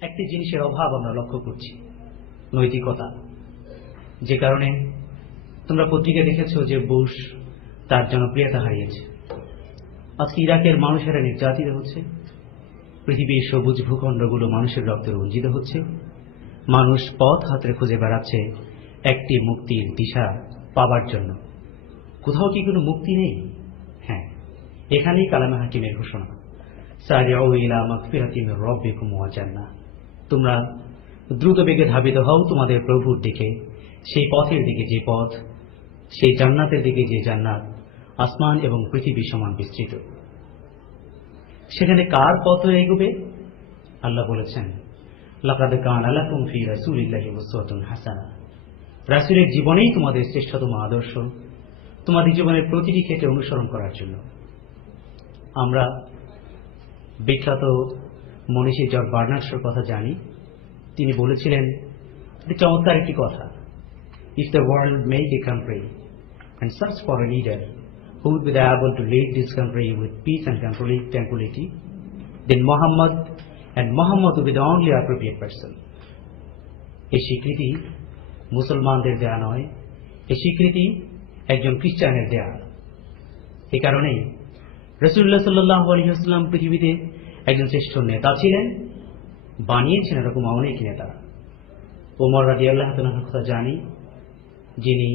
একটি জিনিসের অভাব আমরা লক্ষ্য করছি, নৈতিকতা। যে কারণে তোমরা পত্রিকায় দেখেছো যে বুশ তার জনপ্রিয়তা হারিয়েছে। আজকে ইরাকের মানুষেরা নির্যাতিত হচ্ছে, পৃথিবীর সবুজ ভূখণ্ডগুলো মানুষের রক্তে রঞ্জিত হচ্ছে, মানুষ পথ হাতড়ে খুঁজে বেড়াচ্ছে একটি মুক্তির দিশা পাবার জন্য। কোথাও কি কোনো মুক্তি নেই? হ্যাঁ, এখানেই কালামে হাকিমের ঘোষণা, সারিউ ইলা মাগফিরাতিন মির রাব্বিকুম ওয়া জান্নাহ। তোমরা দ্রুত বেগে ধাবিত হও তোমাদের প্রভুর দিকে, সেই পথের দিকে যে পথ, সেই জান্নাতের দিকে যে জান্নাত আসমান এবং পৃথিবী সমান বিস্তৃত। সেখানে কার পথ এগোবে? আল্লাহ বলেছেন, লাকাদ কানা লাকুম ফি রাসূলিল্লাহি উসওয়াতুন হাসানাহ। রাসূলের জীবনেই তোমাদের শ্রেষ্ঠতম আদর্শ, তোমাদের জীবনের প্রতিটি ক্ষেত্রে অনুসরণ করার জন্য। আমরা বিখ্যাত মনীষী জর্জ বার্নার্ড শোর কথা জানি। তিনি বলেছিলেন চমৎকার একটি কথা, if the world make a country and search for a leader who would be able to lead this country with peace and tranquility, then Muhammad would be the only appropriate person. এই স্বীকৃতি মুসলমানদের দেয়া নয়, এই স্বীকৃতি একজন খ্রিস্টানের দেয়া। এই কারণেই রাসূলুল্লাহ সাল্লাল্লাহু আলাইহি ওয়াসাল্লাম পৃথিবীতে একজন শ্রেষ্ঠ নেতা ছিলেন, বানিয়েছেন এরকম অনেক নেতা। ওমর রাদিয়াল্লাহু তাআলার কথা জানি, যিনি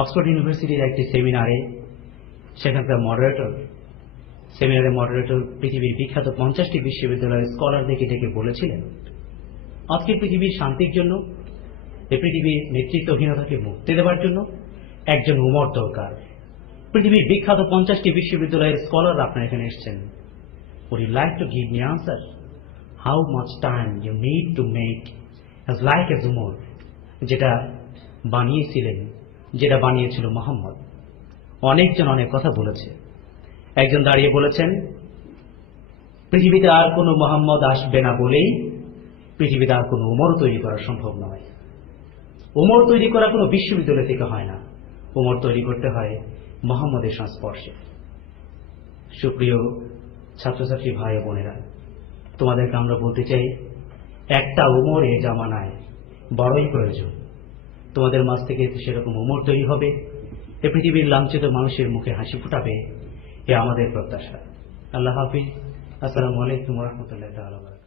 অক্সফোর্ড ইউনিভার্সিটির একটি সেমিনারে সেখানকার মডারেটর পৃথিবীর বিখ্যাত 50টি বিশ্ববিদ্যালয়ের স্কলারদেরকে ডেকে বলেছিলেন, আজকের পৃথিবীর শান্তির জন্য, এই পৃথিবীর নেতৃত্বহীনতাকে মুক্তি দেওয়ার জন্য একজন উমর দরকার। পৃথিবীর বিখ্যাত 50টি বিশ্ববিদ্যালয়ের স্কলার আপনারা এখানে এসেছেন। Would you like to give me answer? How much time you need to make as like as Umar, যেটা বানিয়েছিল মোহাম্মদ। অনেকজন অনেক কথা বলেছে। একজন দাঁড়িয়ে বলেছেন, পৃথিবীতে আর কোনো মোহাম্মদ আসবে না বলেই পৃথিবীতে আর কোনো উমর তৈরি করা সম্ভব নয়। উমর তৈরি করা কোনো বিশ্ববিদ্যালয় থেকে হয় না, উমর তৈরি করতে হয় মোহাম্মদের সংস্পর্শে। সুপ্রিয় ছাত্রছাত্রী ভাই ও বোনেরা, তোমাদেরকে আমরা বলতে চাই, একটা উমর এ জামানায় বড়ই প্রয়োজন। তোমাদের মাঝ থেকে সেরকম উমর তৈরি হবে, এ পৃথিবীর লাঞ্ছিত মানুষের মুখে হাসি ফুটাবে, এ আমাদের প্রত্যাশা। আল্লাহ হাফিজ। আসসালামু আলাইকুম ওয়া রাহমাতুল্লাহি ওয়া বারাকাতুহু।